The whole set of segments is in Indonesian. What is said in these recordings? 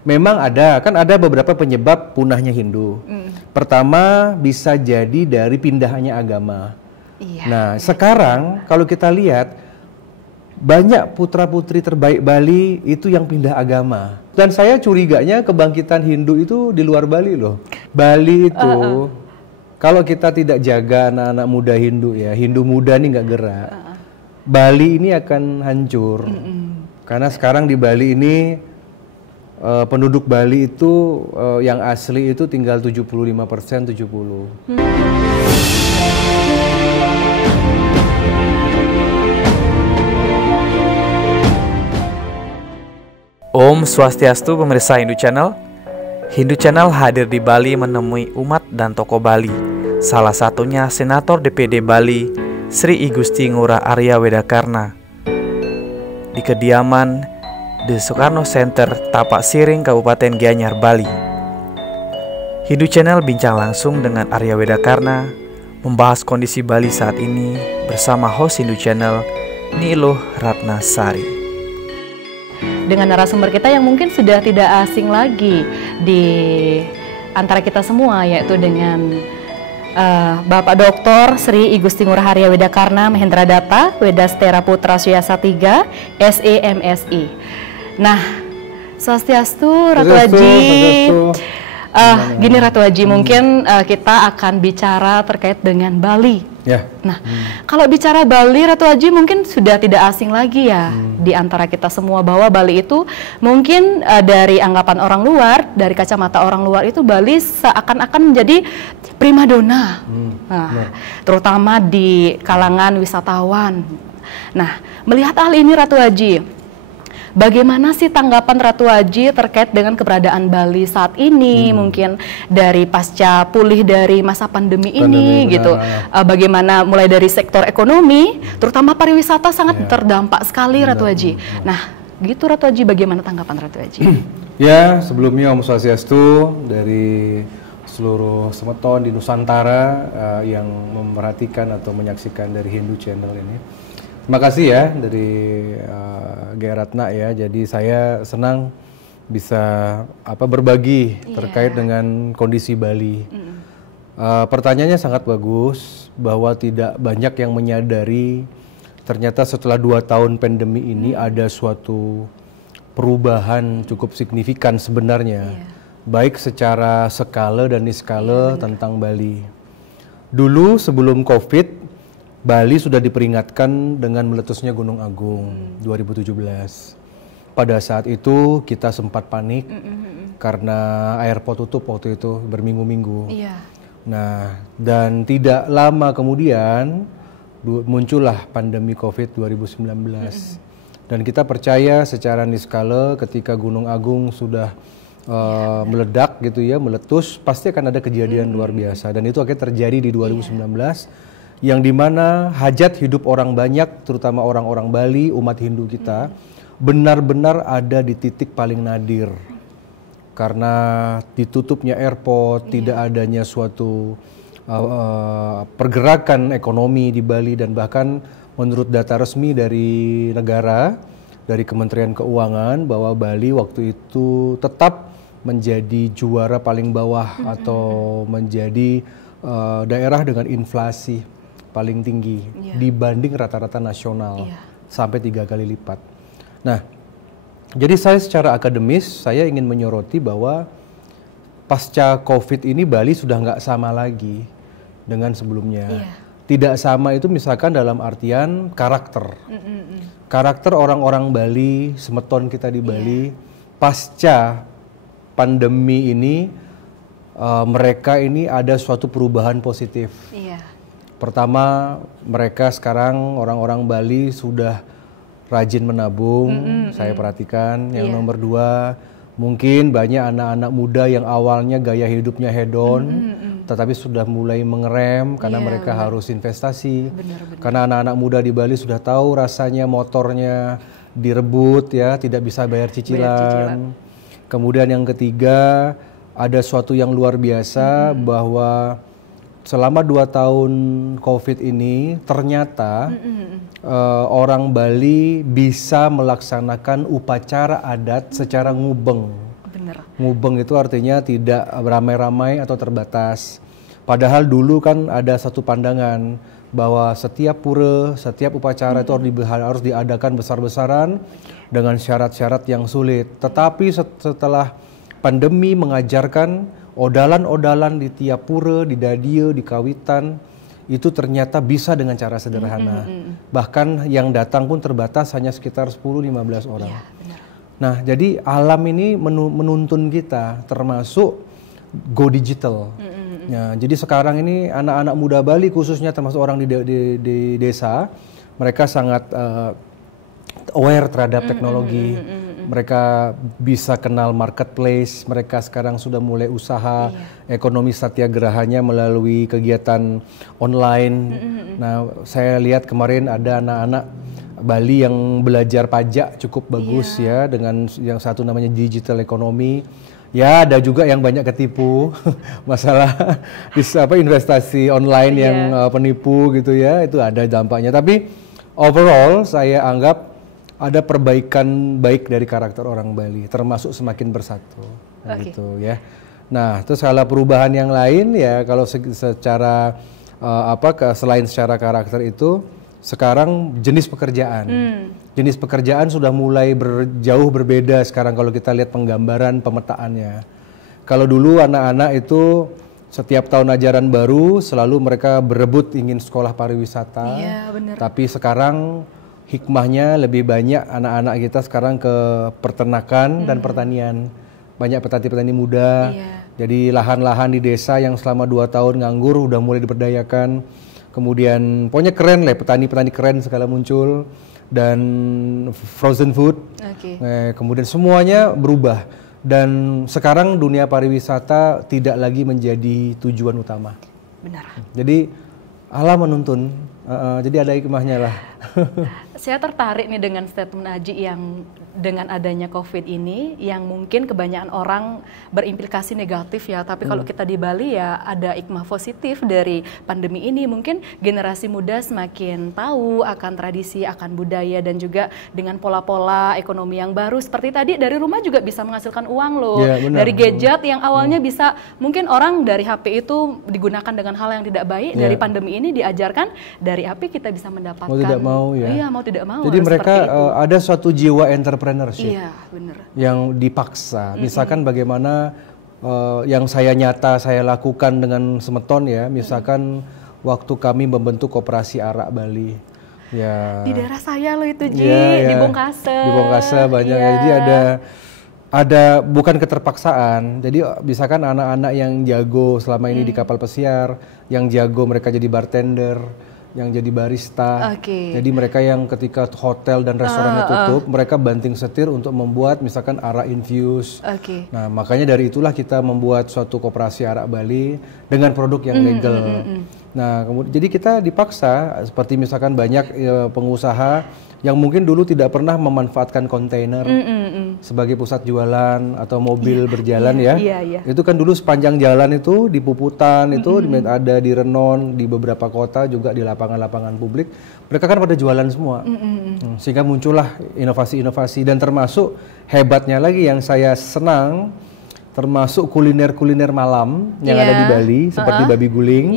Memang kan ada beberapa penyebab punahnya Hindu. Pertama bisa jadi dari pindahannya agama. Iya. Nah, sekarang kalau kita lihat banyak putra-putri terbaik Bali itu yang pindah agama. Dan saya curiganya kebangkitan Hindu itu di luar Bali loh. Bali itu kalau kita tidak jaga anak-anak muda Hindu ya, Hindu muda nih nggak gerak, Bali ini akan hancur. Karena sekarang di Bali ini penduduk Bali itu yang asli itu tinggal 75%, 70%. Om Swastiastu pemirsa Hindu Channel. Hindu Channel hadir di Bali menemui umat dan tokoh Bali. Salah satunya Senator DPD Bali, Sri I Gusti Ngurah Arya Wedakarna. Di kediaman The Soekarno Center, Tapak Siring, Kabupaten Gianyar, Bali. Hindu Channel bincang langsung dengan Arya Wedakarna, membahas kondisi Bali saat ini bersama host Hindu Channel, Niluh Ratnasari. Dengan narasumber kita yang mungkin sudah tidak asing lagi di antara kita semua, yaitu dengan Bapak Dr. Sri I Gusti Ngurah Arya Wedakarna Mahendra Data, Wedastera Putra Suyasa 3, SE MSI. Nah, Swastiastu, Ratu Haji. Gini Ratu Haji, mungkin kita akan bicara terkait dengan Bali. Ya. Nah, kalau bicara Bali, Ratu Haji mungkin sudah tidak asing lagi ya di antara kita semua, bahwa Bali itu mungkin dari anggapan orang luar, dari kacamata orang luar itu Bali seakan-akan menjadi primadona, terutama di kalangan wisatawan. Nah, melihat hal ini Ratu Haji, bagaimana sih tanggapan Ratu Haji terkait dengan keberadaan Bali saat ini, mungkin dari pasca pulih dari masa pandemi ini gitu. Bagaimana mulai dari sektor ekonomi, terutama pariwisata sangat terdampak sekali Ratu Haji. Nah, gitu Ratu Haji, bagaimana tanggapan Ratu Haji? Ya, sebelumnya Om Swastiastu dari seluruh semeton di Nusantara yang memperhatikan atau menyaksikan dari Hindu Channel ini. Terima kasih ya dari G. Ratna ya. Jadi saya senang bisa berbagi terkait dengan kondisi Bali. Pertanyaannya sangat bagus, bahwa tidak banyak yang menyadari ternyata setelah 2 tahun pandemi ini ada suatu perubahan cukup signifikan sebenarnya, baik secara skala dan niskala tentang Bali. Dulu sebelum COVID, Bali sudah diperingatkan dengan meletusnya Gunung Agung 2017. Pada saat itu kita sempat panik karena airport tutup waktu itu berminggu-minggu. Nah, dan tidak lama kemudian muncullah pandemi COVID 2019. Dan kita percaya secara niskala ketika Gunung Agung sudah meledak gitu ya, meletus, pasti akan ada kejadian luar biasa. Dan itu akhirnya terjadi di 2019. Yang dimana hajat hidup orang banyak, terutama orang-orang Bali, umat Hindu kita, benar-benar ada di titik paling nadir. Karena ditutupnya airport, tidak adanya suatu pergerakan ekonomi di Bali, dan bahkan menurut data resmi dari negara, dari Kementerian Keuangan, bahwa Bali waktu itu tetap menjadi juara paling bawah atau menjadi daerah dengan inflasi paling tinggi dibanding rata-rata nasional, sampai 3 kali lipat. Nah, jadi saya secara akademis saya ingin menyoroti bahwa pasca COVID ini Bali sudah nggak sama lagi dengan sebelumnya. Tidak sama itu misalkan dalam artian karakter. Karakter orang-orang Bali, semeton kita di Bali, pasca pandemi ini mereka ini ada suatu perubahan positif. Pertama, mereka sekarang orang-orang Bali sudah rajin menabung, saya perhatikan. Yang nomor 2, mungkin banyak anak-anak muda yang awalnya gaya hidupnya hedon, tetapi sudah mulai mengerem karena mereka harus investasi. Karena anak-anak muda di Bali sudah tahu rasanya motornya direbut ya, tidak bisa bayar cicilan. Kemudian yang ketiga, ada suatu yang luar biasa bahwa selama 2 tahun COVID ini ternyata orang Bali bisa melaksanakan upacara adat secara ngubeng. benar. Mubeng itu artinya tidak ramai-ramai atau terbatas. Padahal dulu kan ada satu pandangan bahwa setiap pura, setiap upacara itu harus diadakan besar-besaran dengan syarat-syarat yang sulit. Tetapi setelah pandemi mengajarkan odalan-odalan di tiap pura, di dadia, di kawitan, itu ternyata bisa dengan cara sederhana. Bahkan yang datang pun terbatas hanya sekitar 10-15 orang. Iya, benar. Nah, jadi alam ini menuntun kita termasuk go digital. Ya, jadi sekarang ini anak-anak muda Bali khususnya termasuk orang di desa, mereka sangat aware terhadap teknologi. Mereka bisa kenal marketplace, mereka sekarang sudah mulai usaha ekonomi satyagrahanya melalui kegiatan online. Nah, saya lihat kemarin ada anak-anak Bali yang belajar pajak cukup bagus ya, dengan yang satu namanya digital economy. Ya, ada juga yang banyak ketipu masalah investasi online yang penipu gitu ya, itu ada dampaknya. Tapi overall saya anggap ada perbaikan baik dari karakter orang Bali, termasuk semakin bersatu, gitu ya. Nah, terus kalau perubahan yang lain ya, kalau secara selain secara karakter itu, sekarang jenis pekerjaan. Jenis pekerjaan sudah mulai jauh berbeda sekarang kalau kita lihat penggambaran pemetaannya. Kalau dulu anak-anak itu setiap tahun ajaran baru selalu mereka berebut ingin sekolah pariwisata. Iya, bener. Tapi sekarang hikmahnya lebih banyak anak-anak kita sekarang ke peternakan dan pertanian. Banyak petani-petani muda. Jadi lahan-lahan di desa yang selama 2 tahun nganggur udah mulai diberdayakan. Kemudian pokoknya keren lah, petani-petani keren segala muncul. Dan frozen food. Kemudian semuanya berubah. Dan sekarang dunia pariwisata tidak lagi menjadi tujuan utama. Benar. Jadi alam menuntun. Jadi ada hikmahnya lah. Saya tertarik nih dengan statement Aji yang dengan adanya COVID ini yang mungkin kebanyakan orang berimplikasi negatif ya, tapi kalau kita di Bali ya ada hikmah positif dari pandemi ini. Mungkin generasi muda semakin tahu akan tradisi, akan budaya, dan juga dengan pola-pola ekonomi yang baru. Seperti tadi dari rumah juga bisa menghasilkan uang loh. Dari gadget yang awalnya bisa, mungkin orang dari HP itu digunakan dengan hal yang tidak baik. Dari pandemi ini diajarkan dari HP kita bisa mendapatkan. Mau tidak mau ya. Iya, mau tidak mau. Jadi mereka ada suatu jiwa entrepreneurship. Iya, bener. Yang dipaksa. Misalkan bagaimana yang saya lakukan dengan Semeton ya. Misalkan waktu kami membentuk koperasi arak Bali. Ya. Di daerah saya loh itu di Bongkase. Di Bongkase banyak. Jadi ada bukan keterpaksaan. Jadi misalkan anak-anak yang jago selama ini di kapal pesiar, yang jago mereka jadi bartender, yang jadi barista. Jadi mereka yang ketika hotel dan restorannya tutup, mereka banting setir untuk membuat misalkan arak infuse. Nah, makanya dari itulah kita membuat suatu koperasi arak Bali dengan produk yang legal. Nah, kemudian jadi kita dipaksa, seperti misalkan banyak pengusaha yang mungkin dulu tidak pernah memanfaatkan kontainer sebagai pusat jualan atau mobil berjalan Itu kan dulu sepanjang jalan itu di Puputan itu ada di Renon, di beberapa kota juga di lapangan-lapangan publik. Mereka kan pada jualan semua. Sehingga muncullah inovasi-inovasi, dan termasuk hebatnya lagi yang saya senang termasuk kuliner-kuliner malam yang ada di Bali seperti babi guling.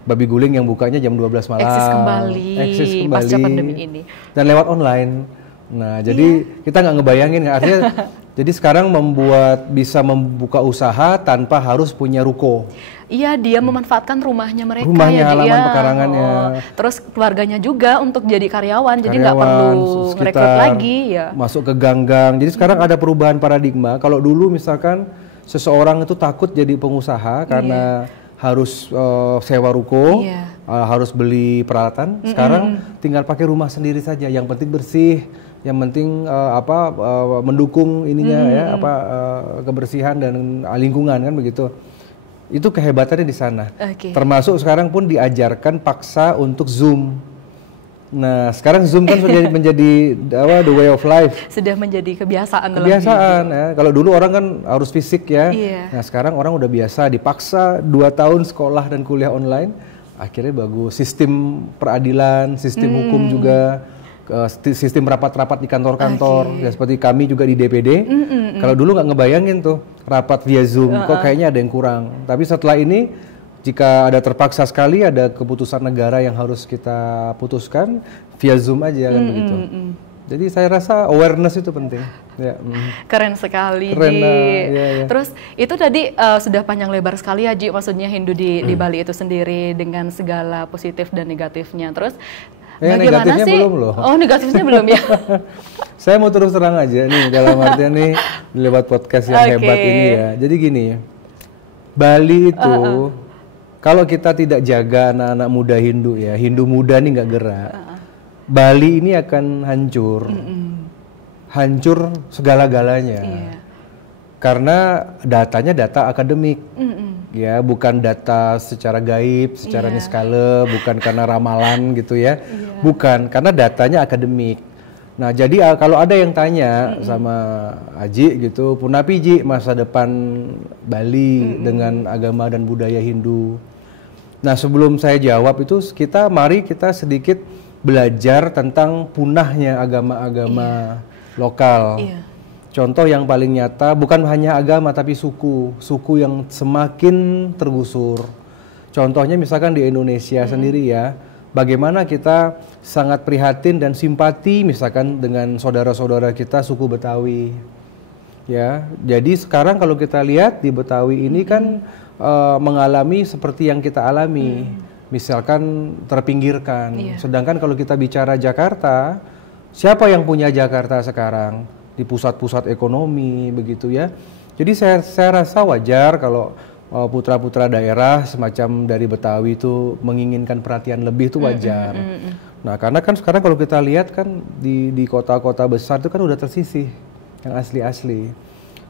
Babi guling yang bukanya jam 12 malam. Eksis kembali pasca pandemi ini. Dan lewat online. Nah, jadi kita nggak ngebayangin, artinya jadi sekarang bisa membuka usaha tanpa harus punya ruko. Iya, dia memanfaatkan rumahnya mereka. Rumahnya, halaman pekarangannya. Terus keluarganya juga untuk jadi karyawan, jadi nggak perlu rekrut lagi. Masuk ke gang-gang. Jadi sekarang ada perubahan paradigma. Kalau dulu misalkan seseorang itu takut jadi pengusaha karena harus sewa ruko, harus beli peralatan. Sekarang tinggal pakai rumah sendiri saja. Yang penting bersih, yang penting mendukung ininya kebersihan dan lingkungan kan begitu. Itu kehebatannya di sana. Termasuk sekarang pun diajarkan paksa untuk Zoom. Nah, sekarang Zoom kan sudah menjadi the way of life. Sudah menjadi kebiasaan. Ya. Kalau dulu orang kan harus fisik ya. Nah, sekarang orang udah biasa dipaksa 2 tahun sekolah dan kuliah online. Akhirnya bagus. Sistem peradilan, sistem hukum juga, sistem rapat-rapat di kantor-kantor. Ya, seperti kami juga di DPD. Kalau dulu nggak ngebayangin tuh. rapat via Zoom, kok kayaknya ada yang kurang. Tapi setelah ini, jika ada terpaksa sekali ada keputusan negara yang harus kita putuskan via Zoom aja kan begitu. Jadi saya rasa awareness itu penting. Ya, Keren sekali, Keren, Ji. ya. Terus itu tadi sudah panjang lebar sekali ya, Ji, maksudnya Hindu di Bali itu sendiri dengan segala positif dan negatifnya. Terus bagaimana negatifnya sih? belum loh. Oh, negatifnya belum ya? Saya mau terus terang aja nih dalam artian nih lewat podcast yang hebat ini ya. Jadi gini, Bali itu kalau kita tidak jaga anak-anak muda Hindu ya, Hindu muda nih nggak gerak, Bali ini akan hancur, hancur segala-galanya. Karena datanya data akademik, ya bukan data secara gaib, secara niskala, bukan karena ramalan gitu ya, bukan karena datanya akademik. Nah jadi kalau ada yang tanya sama Aji gitu, punapi Ji masa depan Bali dengan agama dan budaya Hindu. Nah sebelum saya jawab itu mari kita sedikit belajar tentang punahnya agama-agama lokal. Contoh yang paling nyata bukan hanya agama tapi suku yang semakin tergusur. Contohnya misalkan di Indonesia sendiri ya, bagaimana kita sangat prihatin dan simpati misalkan dengan saudara-saudara kita suku Betawi. Ya, jadi sekarang kalau kita lihat di Betawi ini kan mengalami seperti yang kita alami. Misalkan terpinggirkan. Sedangkan kalau kita bicara Jakarta, siapa yang punya Jakarta sekarang? Di pusat-pusat ekonomi begitu ya. Jadi saya rasa wajar kalau putra-putra daerah semacam dari Betawi itu menginginkan perhatian lebih itu wajar. Nah karena kan sekarang kalau kita lihat kan di kota-kota besar itu kan udah tersisih yang asli-asli.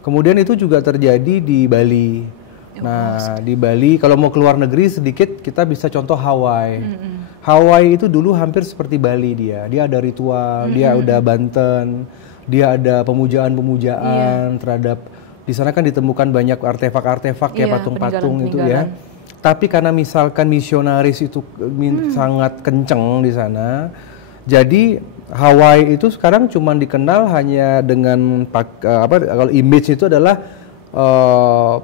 Kemudian itu juga terjadi di Bali. Nah di Bali kalau mau keluar negeri sedikit kita bisa contoh Hawaii. Hawaii itu dulu hampir seperti Bali dia ada ritual, dia udah Banten, dia ada pemujaan-pemujaan terhadap di sana kan ditemukan banyak artefak-artefak kayak patung-patung itu ya. Tapi karena misalkan misionaris itu sangat kenceng di sana, jadi Hawaii itu sekarang cuma dikenal hanya dengan kalau image itu adalah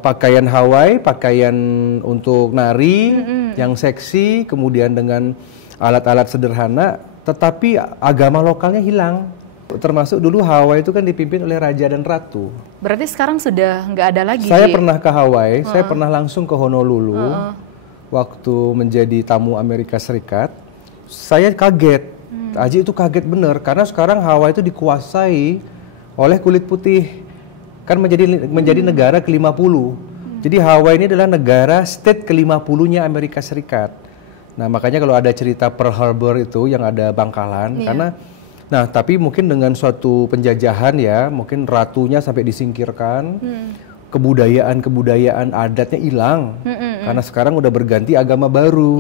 pakaian Hawaii, pakaian untuk nari yang seksi, kemudian dengan alat-alat sederhana, tetapi agama lokalnya hilang. Termasuk dulu Hawaii itu kan dipimpin oleh raja dan ratu. Berarti sekarang sudah nggak ada lagi. Saya pernah ke Hawaii, saya pernah langsung ke Honolulu waktu menjadi tamu Amerika Serikat. Saya kaget, Aji itu kaget bener karena sekarang Hawaii itu dikuasai oleh kulit putih. Kan menjadi negara ke-50. Jadi Hawaii ini adalah negara state ke-50-nya Amerika Serikat. Nah, makanya kalau ada cerita Pearl Harbor itu yang ada bangkalan karena tapi mungkin dengan suatu penjajahan ya, mungkin ratunya sampai disingkirkan. Kebudayaan adatnya hilang. Karena sekarang udah berganti agama baru.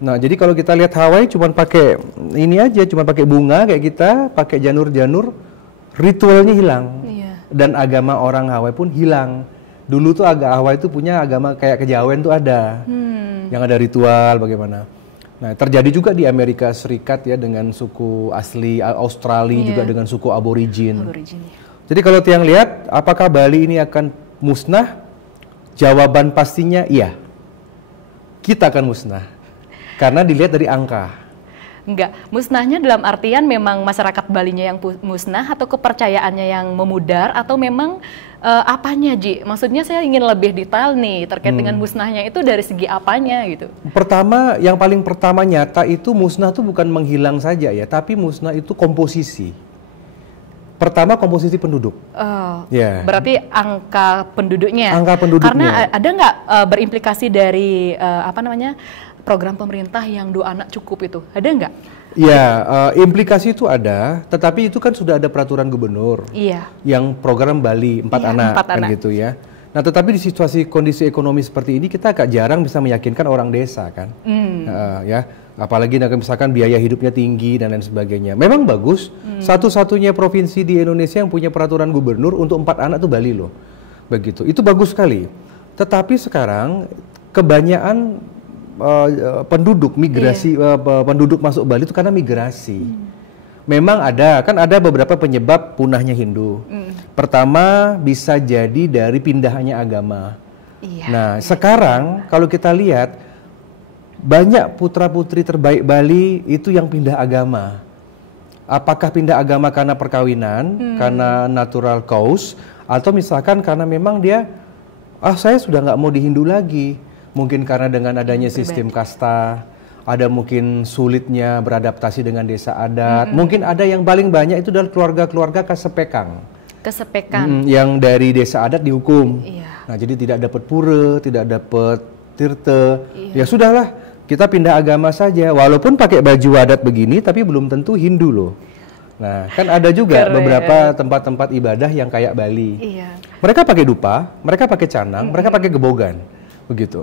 Nah, jadi kalau kita lihat Hawaii cuman pakai ini aja, cuman pakai bunga kayak kita, pakai janur-janur, ritualnya hilang. Dan agama orang Hawaii pun hilang. Dulu tuh Hawaii itu punya agama kayak kejawen tuh ada. Yang ada ritual bagaimana. Nah, terjadi juga di Amerika Serikat ya dengan suku asli Australia juga dengan suku aborigin. Jadi kalau tiang lihat apakah Bali ini akan musnah? Jawaban pastinya iya. Kita akan musnah. Karena dilihat dari angka. Enggak, musnahnya dalam artian memang masyarakat Balinya yang musnah atau kepercayaannya yang memudar atau memang apanya, Ji? Maksudnya saya ingin lebih detail nih terkait dengan musnahnya itu dari segi apanya gitu. Yang paling pertama nyata itu musnah itu bukan menghilang saja ya, tapi musnah itu komposisi. Pertama komposisi penduduk. Berarti angka penduduknya. Angka penduduknya. Karena ada nggak berimplikasi dari program pemerintah yang 2 anak cukup itu, ada nggak? Ya, implikasi itu ada, tetapi itu kan sudah ada peraturan gubernur. Yang program Bali 4 anak kan gitu ya. Nah, tetapi di situasi kondisi ekonomi seperti ini kita agak jarang bisa meyakinkan orang desa kan. Ya, apalagi misalkan biaya hidupnya tinggi dan lain sebagainya. Memang bagus, satu-satunya provinsi di Indonesia yang punya peraturan gubernur untuk 4 anak itu Bali loh. Begitu, itu bagus sekali. Tetapi sekarang kebanyakan penduduk migrasi, penduduk masuk Bali itu karena migrasi. memang ada beberapa penyebab punahnya Hindu. Pertama bisa jadi dari pindahannya agama. Iya. Nah, sekarang kalau kita lihat banyak putra-putri terbaik Bali itu yang pindah agama. Apakah pindah agama karena perkawinan, karena natural cause, atau misalkan karena memang dia, saya sudah nggak mau di Hindu lagi. Mungkin karena dengan adanya sistem kasta, ada mungkin sulitnya beradaptasi dengan desa adat. Mungkin ada yang paling banyak itu adalah keluarga-keluarga kesepekan. Yang dari desa adat dihukum. Iya. Nah, jadi tidak dapat pura, tidak dapat tirta. Ya sudahlah, kita pindah agama saja, walaupun pakai baju adat begini, tapi belum tentu Hindu loh. Nah, kan ada juga beberapa tempat-tempat ibadah yang kayak Bali. Iya. Mereka pakai dupa, mereka pakai canang, mereka pakai gebogan, begitu.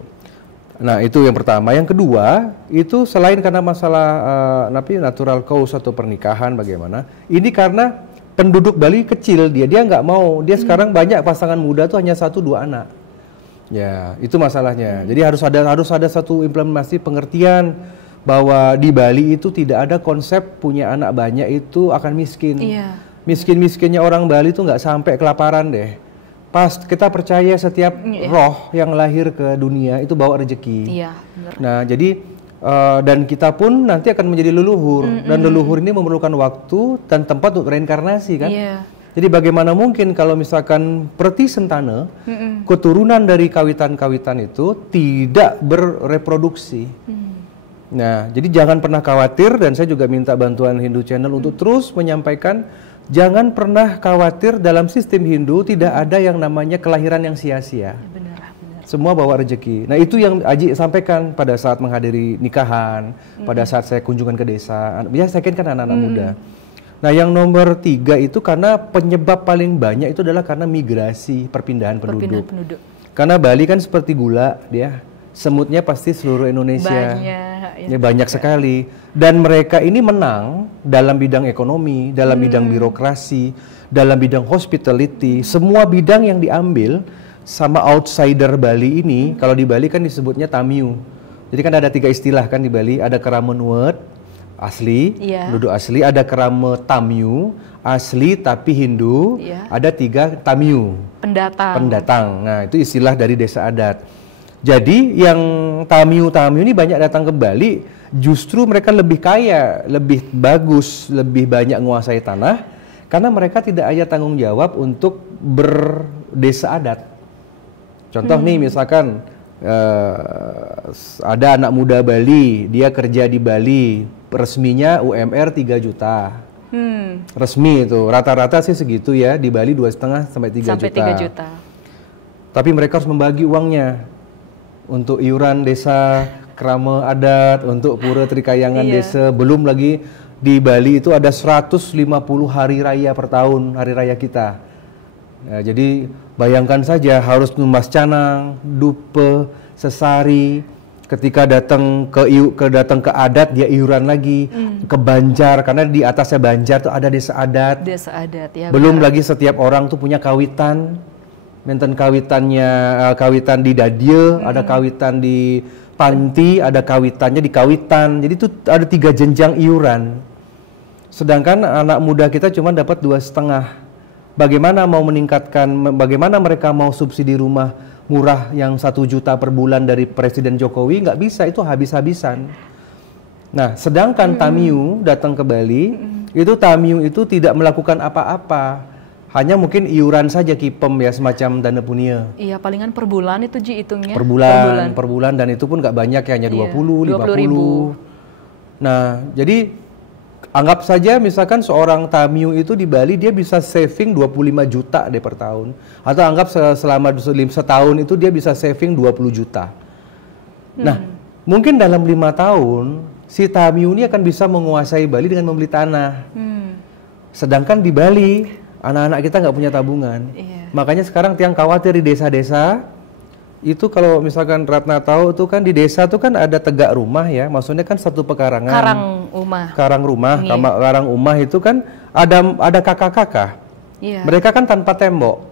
Nah, itu yang pertama. Yang kedua, itu selain karena masalah natural cause atau pernikahan, bagaimana? Ini karena penduduk Bali kecil, dia nggak mau. Dia sekarang banyak pasangan muda tuh hanya 1-2 anak. Ya, itu masalahnya. Jadi harus ada satu implementasi pengertian bahwa di Bali itu tidak ada konsep punya anak banyak itu akan miskin. Iya. Miskin-miskinnya orang Bali itu nggak sampai kelaparan deh. Pas kita percaya setiap roh yang lahir ke dunia itu bawa rezeki. Iya, benar. Nah, jadi dan kita pun nanti akan menjadi leluhur, dan leluhur ini memerlukan waktu dan tempat untuk reinkarnasi kan. Iya. Jadi bagaimana mungkin kalau misalkan Perti Sentana, keturunan dari kawitan-kawitan itu tidak bereproduksi. Nah, jadi jangan pernah khawatir, dan saya juga minta bantuan Hindu Channel untuk terus menyampaikan, jangan pernah khawatir, dalam sistem Hindu tidak ada yang namanya kelahiran yang sia-sia. Benar. Semua bawa rezeki. Nah, itu yang Aji sampaikan pada saat menghadiri nikahan, pada saat saya kunjungan ke desa. Biasa saya kan anak-anak muda. Nah, yang nomor 3 itu karena penyebab paling banyak itu adalah karena migrasi, perpindahan penduduk. Karena Bali kan seperti gula, dia semutnya pasti seluruh Indonesia. Banyak sekali. Dan mereka ini menang dalam bidang ekonomi, dalam bidang birokrasi, dalam bidang hospitality, semua bidang yang diambil sama outsider Bali ini. Kalau di Bali kan disebutnya Tamiu. Jadi kan ada 3 istilah kan di Bali, ada Keramenuet, asli, penduduk asli, ada Kerama Tamiu, asli tapi Hindu, ada 3 Tamiu, pendatang. Nah, itu istilah dari desa adat. Jadi yang Tamiu ini banyak datang ke Bali, justru mereka lebih kaya, lebih bagus, lebih banyak menguasai tanah, karena mereka tidak ada tanggung jawab untuk berdesa adat. Contoh nih, misalkan ada anak muda Bali, dia kerja di Bali, resminya UMR 3 juta. Resmi itu, rata-rata sih segitu ya, di Bali 2,5 sampai 3 juta. Tapi mereka harus membagi uangnya untuk iuran desa, kerama adat, untuk pura trikayangan desa, belum lagi di Bali itu ada 150 hari raya per tahun, hari raya kita. Nah, jadi bayangkan saja harus numbas canang, dupe, sesari. Ketika datang ke adat dia iuran lagi, ke Banjar karena di atasnya Banjar tuh ada desa adat. Belum lagi setiap orang tuh punya kawitan. Menten kawitan di Dadie, ada kawitan di Panti, ada kawitannya di Kawitan. Jadi itu ada 3 jenjang iuran. Sedangkan anak muda kita cuma dapat 2,5. Bagaimana mau meningkatkan, bagaimana mereka mau subsidi rumah murah yang 1 juta per bulan dari Presiden Jokowi? Nggak bisa, itu habis-habisan. Nah, sedangkan Tamiu datang ke Bali, itu Tamiu itu tidak melakukan apa-apa, hanya mungkin iuran saja kipem ya, semacam dana punia. Iya, palingan per bulan itu Ji hitungnya. Per bulan, dan itu pun nggak banyak ya, hanya 20, 50 ribu. Nah, jadi anggap saja misalkan seorang Tamiu itu di Bali dia bisa saving 25 juta deh per tahun. Atau anggap selama setahun itu dia bisa saving 20 juta. Nah, mungkin dalam 5 tahun si Tamiu ini akan bisa menguasai Bali dengan membeli tanah. Sedangkan di Bali anak-anak kita nggak punya tabungan. Makanya sekarang tiang khawatir di desa-desa. Itu kalau misalkan Ratna tahu tuh kan di desa tuh kan ada tegak rumah ya, maksudnya kan satu pekarangan. Karang rumah, karang rumah itu kan ada kakak-kakak. Mereka kan tanpa tembok.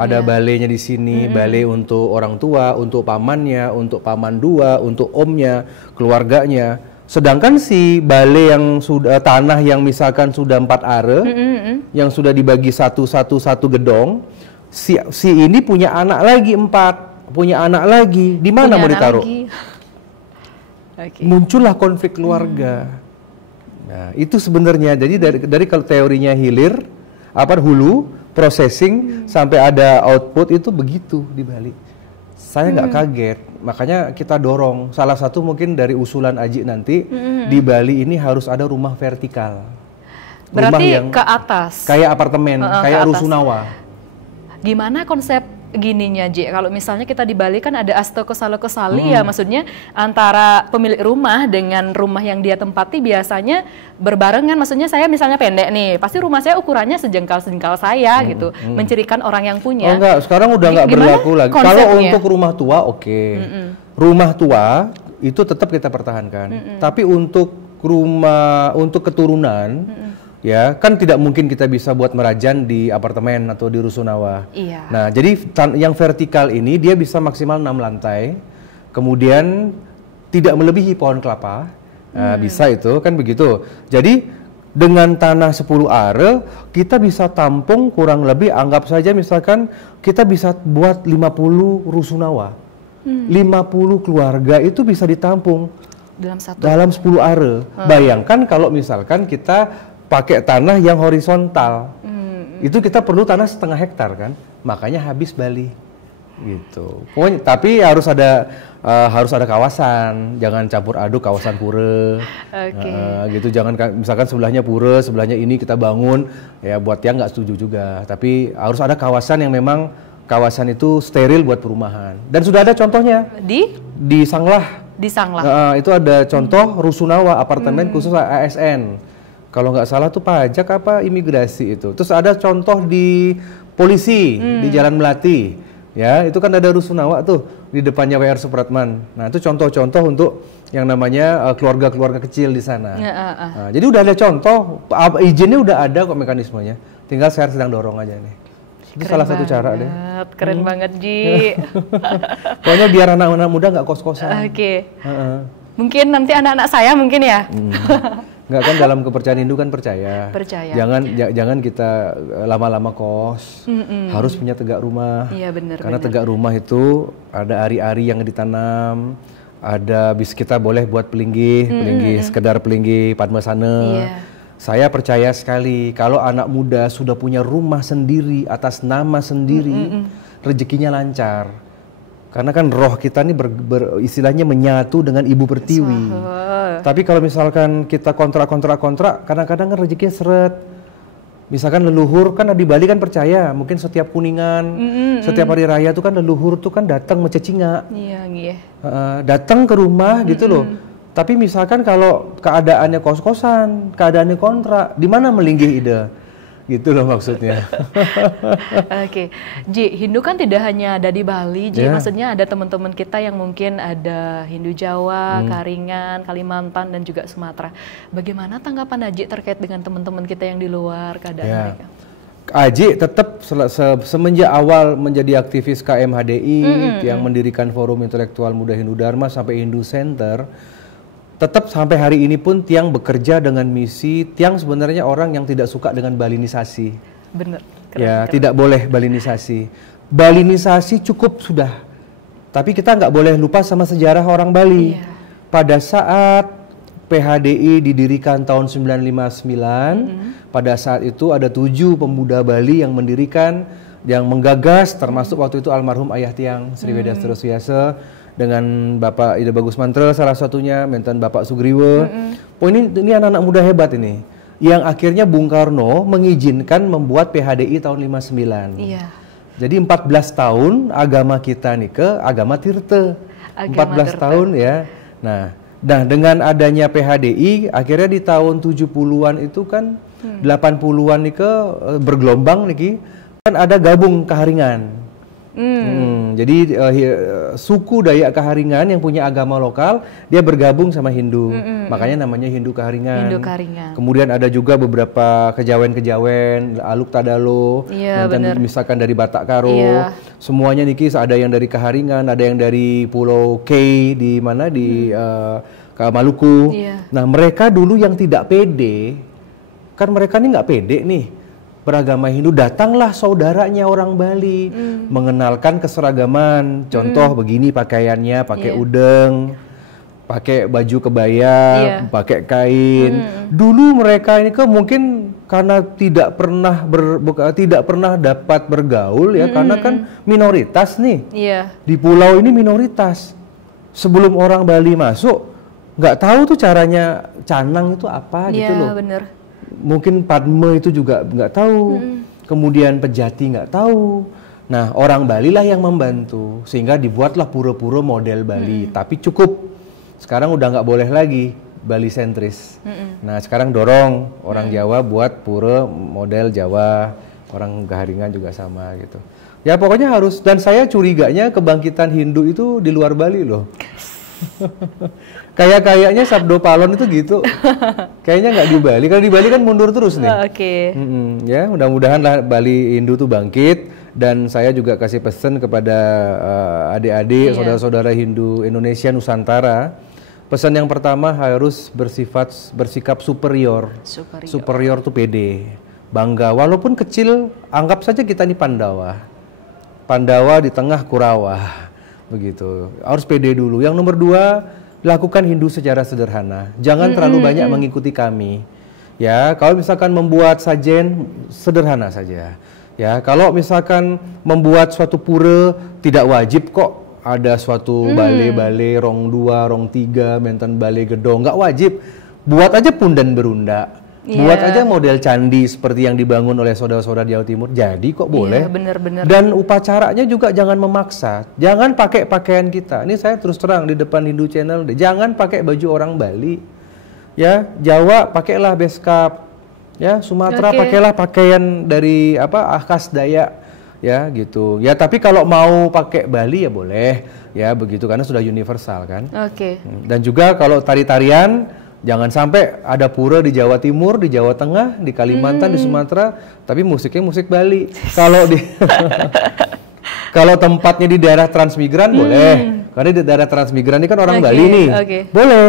Ada balainya di sini, balai untuk orang tua, untuk pamannya, untuk paman dua, untuk omnya, keluarganya. Sedangkan si bale yang sudah tanah yang misalkan sudah 4 are, yang sudah dibagi satu gedong, si ini punya anak lagi 4, punya anak lagi, di mana mau ditaruh? Okay. Muncullah konflik keluarga. Nah, itu sebenarnya. Jadi dari kalau teorinya hulu, processing sampai ada output itu begitu di Bali. Saya nggak kaget, makanya kita dorong. Salah satu mungkin dari usulan Aji nanti di Bali ini harus ada rumah vertikal. Berarti rumah yang ke atas. kayak apartemen, kayak rusunawa. Gimana konsep gininya, Ji? Kalau misalnya kita di Bali kan ada asto kesalo kesali ya, maksudnya antara pemilik rumah dengan rumah yang dia tempati biasanya berbarengan. Maksudnya saya misalnya pendek nih, pasti rumah saya ukurannya sejengkal saya gitu, mencirikan orang yang punya. Oh enggak, sekarang udah nggak berlaku lagi. Kalau untuk rumah tua oke. Rumah tua itu tetap kita pertahankan. Tapi untuk keturunan ya kan tidak mungkin kita bisa buat merajan di apartemen atau di rusunawa. Iya. Nah, jadi yang vertikal ini dia bisa maksimal 6 lantai, kemudian tidak melebihi pohon kelapa. Nah, bisa itu kan begitu. Jadi dengan tanah 10 are kita bisa tampung kurang lebih, anggap saja misalkan kita bisa buat 50 rusunawa. 50 keluarga itu bisa ditampung dalam 10 are. Bayangkan kalau misalkan kita pakai tanah yang horizontal, itu kita perlu tanah 1,5 hektar kan, makanya habis Bali, gitu. Pokoknya, tapi harus ada kawasan, jangan campur aduk kawasan pura, gitu. Jangan misalkan sebelahnya pura, sebelahnya ini kita bangun, ya buat yang nggak setuju juga. Tapi harus ada kawasan yang memang kawasan itu steril buat perumahan. Dan sudah ada contohnya di Sanglah. Di Sanglah. Itu ada contoh rusunawa apartemen khusus ASN. Kalau nggak salah tuh pajak apa imigrasi itu. Terus ada contoh di polisi di Jalan Melati, ya itu kan ada rusunawa tuh di depannya WR Supratman. Nah itu contoh-contoh untuk yang namanya keluarga-keluarga kecil di sana. Nah, jadi udah ada contoh, izinnya udah ada kok mekanismenya. Tinggal saya sedang dorong aja nih. Itu salah satu cara deh. Keren banget Ji. Pokoknya biar anak-anak muda nggak kos-kosan. Oke. Mungkin nanti anak-anak saya mungkin ya. Enggak kan dalam kepercayaan Hindu kan percaya. Jangan kita lama-lama kos. Harus punya tegak rumah. Iya benar. Karena tegak rumah itu ada ari-ari yang ditanam, ada bis kita boleh buat pelinggih, sekedar pelinggih padmasana. Iya. Saya percaya sekali kalau anak muda sudah punya rumah sendiri atas nama sendiri, rezekinya lancar. Karena kan roh kita ini istilahnya menyatu dengan Ibu Pertiwi. Tapi kalau misalkan kita kontrak, kadang-kadang kan rezekinya seret. Misalkan leluhur kan di Bali kan percaya, mungkin setiap kuningan, setiap hari raya tuh kan leluhur tuh kan datang mencecinga. Iya. Datang ke rumah gitu loh. Tapi misalkan kalau keadaannya kos-kosan, keadaannya kontrak, di mana melinggih ide? Gitu loh maksudnya. Oke, Ji, Hindu kan tidak hanya ada di Bali, Ji. Maksudnya ada teman-teman kita yang mungkin ada Hindu Jawa, Karingan, Kalimantan, dan juga Sumatera. Bagaimana tanggapan Aji terkait dengan teman-teman kita yang di luar keadaan mereka? Aji tetap semenjak awal menjadi aktivis KMHDI yang mendirikan Forum Intelektual Muda Hindu Dharma sampai Hindu Center. Tetap sampai hari ini pun Tiang bekerja dengan misi. Tiang sebenarnya orang yang tidak suka dengan balinisasi. Benar. Tidak boleh balinisasi. Balinisasi cukup sudah. Tapi kita nggak boleh lupa sama sejarah orang Bali. Pada saat PHDI didirikan tahun 959, pada saat itu ada 7 pemuda Bali yang mendirikan, yang menggagas, termasuk waktu itu almarhum ayah Tiang, Sri Wedastira Suyasa, dengan Bapak Ida Bagus Mantra salah satunya, menten Bapak Sugriwa. Ini anak-anak muda hebat ini, yang akhirnya Bung Karno mengizinkan membuat PHDI tahun 59. Iya. Jadi 14 tahun agama kita nih ke agama Tirta. 14 tahun ya. Nah, dengan adanya PHDI akhirnya di tahun 70-an itu kan 80-an nih ke bergelombang nih kan ada gabung Kaharingan. Jadi suku Dayak Kaharingan yang punya agama lokal dia bergabung sama Hindu, makanya namanya Hindu Kaharingan. Kemudian ada juga beberapa kejawen-kejawen, Aluk Tadalo, misalkan dari Batak Karo, semuanya niki ada yang dari Kaharingan, ada yang dari Pulau K di mana di ke Maluku. Iya. Nah mereka dulu yang tidak pede, kan mereka ini nggak pede nih beragama Hindu, datanglah saudaranya orang Bali mengenalkan keseragaman. Contoh begini pakaiannya, pakai udeng, pakai baju kebaya, pakai kain. Dulu mereka ini kan mungkin karena tidak pernah dapat bergaul ya, karena kan minoritas nih. Di pulau ini minoritas. Sebelum orang Bali masuk, nggak tahu tuh caranya canang itu apa gitu loh. Bener. Mungkin Padme itu juga nggak tahu, kemudian Pejati nggak tahu. Nah orang Bali lah yang membantu, sehingga dibuatlah pura-pura model Bali. Tapi cukup, sekarang udah nggak boleh lagi Bali sentris. Nah sekarang dorong orang Jawa buat pura model Jawa, orang Gaharingan juga sama gitu. Ya pokoknya harus, dan saya curiganya kebangkitan Hindu itu di luar Bali loh. Kayaknya Sabdo Palon itu gitu. Kayaknya nggak di Bali. Kalau di Bali kan mundur terus nih. Ya, mudah-mudahan lah Bali Hindu tuh bangkit. Dan saya juga kasih pesan kepada adik-adik, saudara-saudara Hindu Indonesia Nusantara. Pesan yang pertama harus bersikap superior. Superior tuh pede, bangga. Walaupun kecil, anggap saja kita ini Pandawa. Pandawa di tengah Kurawa. Begitu. Harus pede dulu. Yang nomor 2, lakukan Hindu secara sederhana. Jangan terlalu banyak mengikuti kami. Ya, kalau misalkan membuat sajen sederhana saja. Ya, kalau misalkan membuat suatu pura tidak wajib kok ada suatu bale-bale rong 2, rong 3, menten bale gedong, nggak wajib. Buat aja pundan berunda. Buat aja model candi seperti yang dibangun oleh saudara-saudara Jawa Timur. Jadi kok boleh. Bener-bener. Dan upacaranya juga jangan memaksa. Jangan pakai pakaian kita. Ini saya terus terang di depan Hindu Channel. Jangan pakai baju orang Bali. Ya, Jawa pakailah beskap. Ya, Sumatera pakailah pakaian dari khas Dayak. Ya, gitu. Ya, tapi kalau mau pakai Bali ya boleh. Ya, begitu karena sudah universal kan. Dan juga kalau tari-tarian, jangan sampai ada pura di Jawa Timur, di Jawa Tengah, di Kalimantan, di Sumatera, tapi musiknya musik Bali. Kalau di kalau tempatnya di daerah transmigran boleh, karena di daerah transmigran ini kan orang Bali nih, boleh.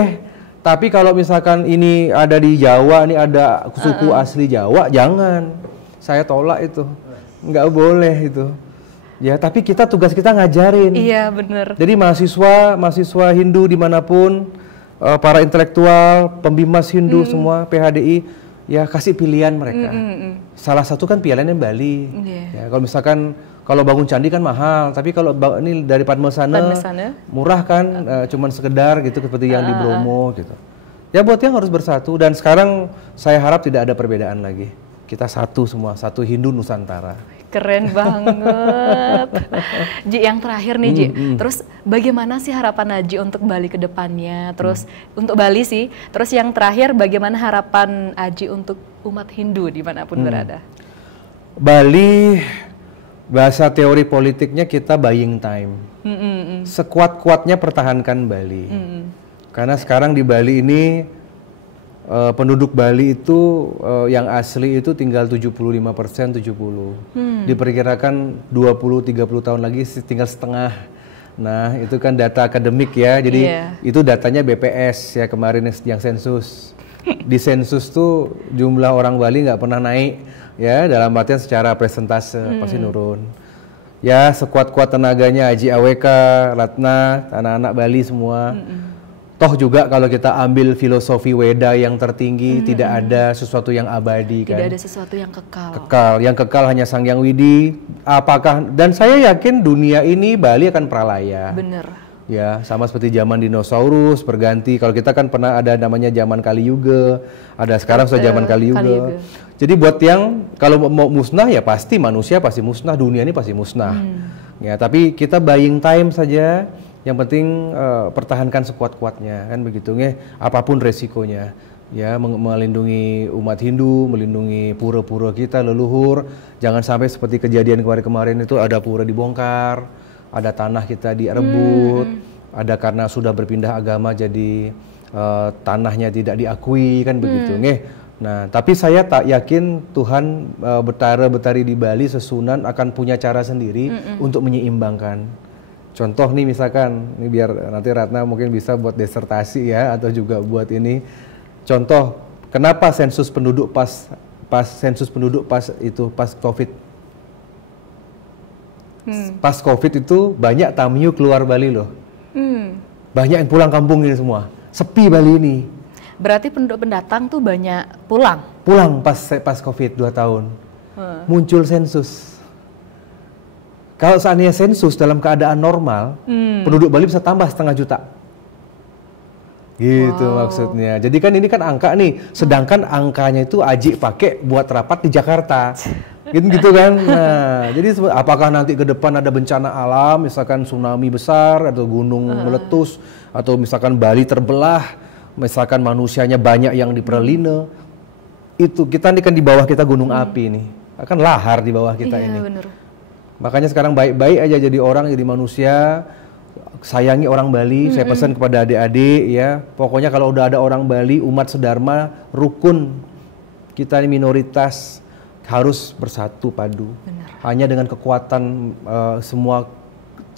Tapi kalau misalkan ini ada di Jawa, ini ada suku asli Jawa, jangan. Saya tolak itu, nggak boleh itu. Ya, tapi tugas kita ngajarin. Iya, bener. Jadi mahasiswa Hindu dimanapun, para intelektual, pembimas Hindu semua, PHDI, ya kasih pilihan mereka. Salah satu kan pilihannya Bali. Ya, kalau misalkan kalau bangun candi kan mahal, tapi kalau ini dari Padmasana murah kan, cuman sekedar gitu seperti yang di Bromo gitu. Ya buat yang harus bersatu, dan sekarang saya harap tidak ada perbedaan lagi. Kita satu semua, satu Hindu Nusantara. Keren banget. Ji, yang terakhir nih Ji, terus bagaimana sih harapan Aji untuk Bali ke depannya? Terus untuk Bali sih, terus yang terakhir bagaimana harapan Aji untuk umat Hindu dimanapun berada? Bali, bahasa teori politiknya kita buying time. Sekuat-kuatnya pertahankan Bali. Karena sekarang di Bali ini penduduk Bali itu yang asli itu tinggal 75%, 70%. Diperkirakan 20-30 tahun lagi tinggal setengah. Nah, itu kan data akademik ya. Jadi itu datanya BPS ya kemarin yang sensus. Di sensus tuh jumlah orang Bali nggak pernah naik ya, dalam artian secara presentase pasti nurun. Ya, sekuat-kuat tenaganya Aji AWK, Ratna, anak-anak Bali semua. Toh juga kalau kita ambil filosofi Weda yang tertinggi, tidak ada sesuatu yang abadi kan. Tidak ada sesuatu yang kekal. Yang kekal hanya Sang Hyang Widi. Apakah, dan saya yakin dunia ini Bali akan pralaya. Bener. Ya, sama seperti zaman dinosaurus berganti. Kalau kita kan pernah ada namanya zaman Kali Yuga, ada sekarang sudah zaman Kali Yuga. Jadi buat yang kalau mau musnah ya pasti manusia pasti musnah, dunia ini pasti musnah. Ya, tapi kita buying time saja. Yang penting pertahankan sekuat-kuatnya kan begitu nggih, apapun resikonya. Ya, melindungi umat Hindu, melindungi pura-pura kita leluhur. Jangan sampai seperti kejadian kemarin-kemarin itu ada pura dibongkar, ada tanah kita direbut, ada karena sudah berpindah agama jadi tanahnya tidak diakui kan begitu nggih. Nah, tapi saya tak yakin Tuhan betari di Bali Sesunan akan punya cara sendiri untuk menyeimbangkan. Contoh nih misalkan, ini biar nanti Ratna mungkin bisa buat disertasi ya, atau juga buat ini. Contoh, kenapa sensus penduduk pas COVID? Pas COVID itu banyak Tamiu keluar Bali loh. Banyak yang pulang kampung ini semua. Sepi Bali ini. Berarti penduduk pendatang tuh banyak pulang? Pulang pas COVID 2 tahun. Muncul sensus. Kalau seandainya sensus dalam keadaan normal, penduduk Bali bisa tambah 500 juta. Gitu maksudnya. Jadi kan ini kan angka nih, sedangkan angkanya itu Aji pakai buat rapat di Jakarta. Gitu kan. Nah, jadi apakah nanti ke depan ada bencana alam, misalkan tsunami besar atau gunung meletus, atau misalkan Bali terbelah, misalkan manusianya banyak yang diperlina, itu kita ini kan di bawah kita gunung api nih, akan lahar di bawah kita ini. Bener. Makanya sekarang baik-baik aja jadi orang, jadi manusia, sayangi orang Bali. Saya pesan kepada adik-adik ya, pokoknya kalau udah ada orang Bali, umat sedharma, rukun, kita ini minoritas, harus bersatu padu. Bener. Hanya dengan kekuatan semua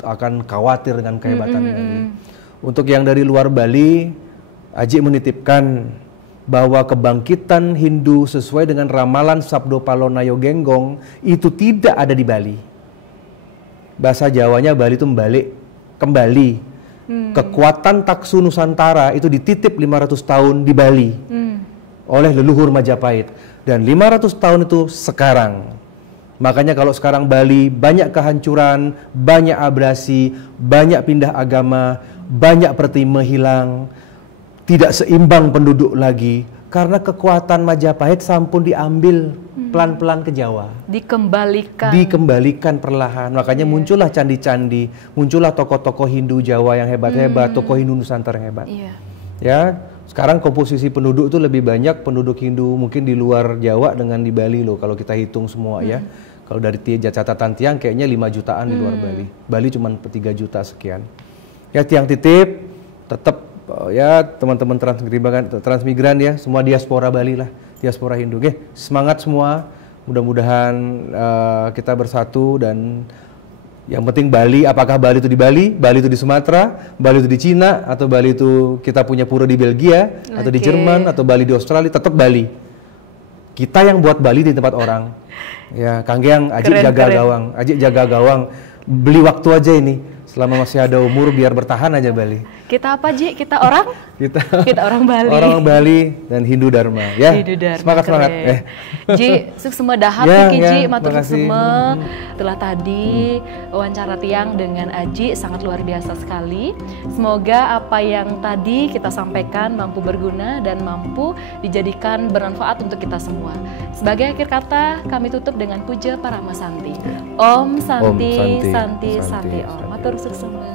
akan khawatir dengan kehebatannya ini. Untuk yang dari luar Bali, Aji menitipkan bahwa kebangkitan Hindu sesuai dengan ramalan Sabdo Palonayo Genggong itu tidak ada di Bali. Bahasa Jawanya Bali itu kembali. Kekuatan Taksu Nusantara itu dititip 500 tahun di Bali oleh leluhur Majapahit. Dan 500 tahun itu sekarang. Makanya kalau sekarang Bali banyak kehancuran, banyak abrasi, banyak pindah agama, banyak pertima hilang, tidak seimbang penduduk lagi, karena kekuatan Majapahit sampun diambil pelan-pelan ke Jawa. Dikembalikan perlahan. Makanya muncullah candi-candi, muncullah tokoh-tokoh Hindu Jawa yang hebat-hebat, tokoh Hindu Nusantara hebat. Ya, sekarang komposisi penduduk itu lebih banyak penduduk Hindu mungkin di luar Jawa dengan di Bali loh, kalau kita hitung semua ya. Kalau dari catatan Tiang kayaknya 5 jutaan di luar Bali. Bali cuma 3 juta sekian. Ya, Tiang titip tetap ya teman-teman transmigran ya, semua diaspora Bali lah, diaspora Hindu. Oke, semangat semua. Mudah-mudahan kita bersatu, dan yang penting Bali, apakah Bali itu di Bali, Bali itu di Sumatera, Bali itu di Cina, atau Bali itu kita punya pura di Belgia, atau di Jerman, atau Bali di Australia, tetap Bali. Kita yang buat Bali di tempat orang. Ya, Kang Giang, Ajik jaga gawang, beli waktu aja ini. Selama masih ada umur biar bertahan aja Bali. Kita apa, Ji? Kita orang? kita orang Bali. Orang Bali dan Hindu Dharma ya. Hindu Dharma, semangat. Ji, suk semua dahap Ji, matur semua. Telah tadi wawancara Tiang dengan Aji sangat luar biasa sekali. Semoga apa yang tadi kita sampaikan mampu berguna dan mampu dijadikan bermanfaat untuk kita semua. Sebagai akhir kata, kami tutup dengan puja Parama Santi. Om Santi, Santi, Santi, Om. Matur suk semua.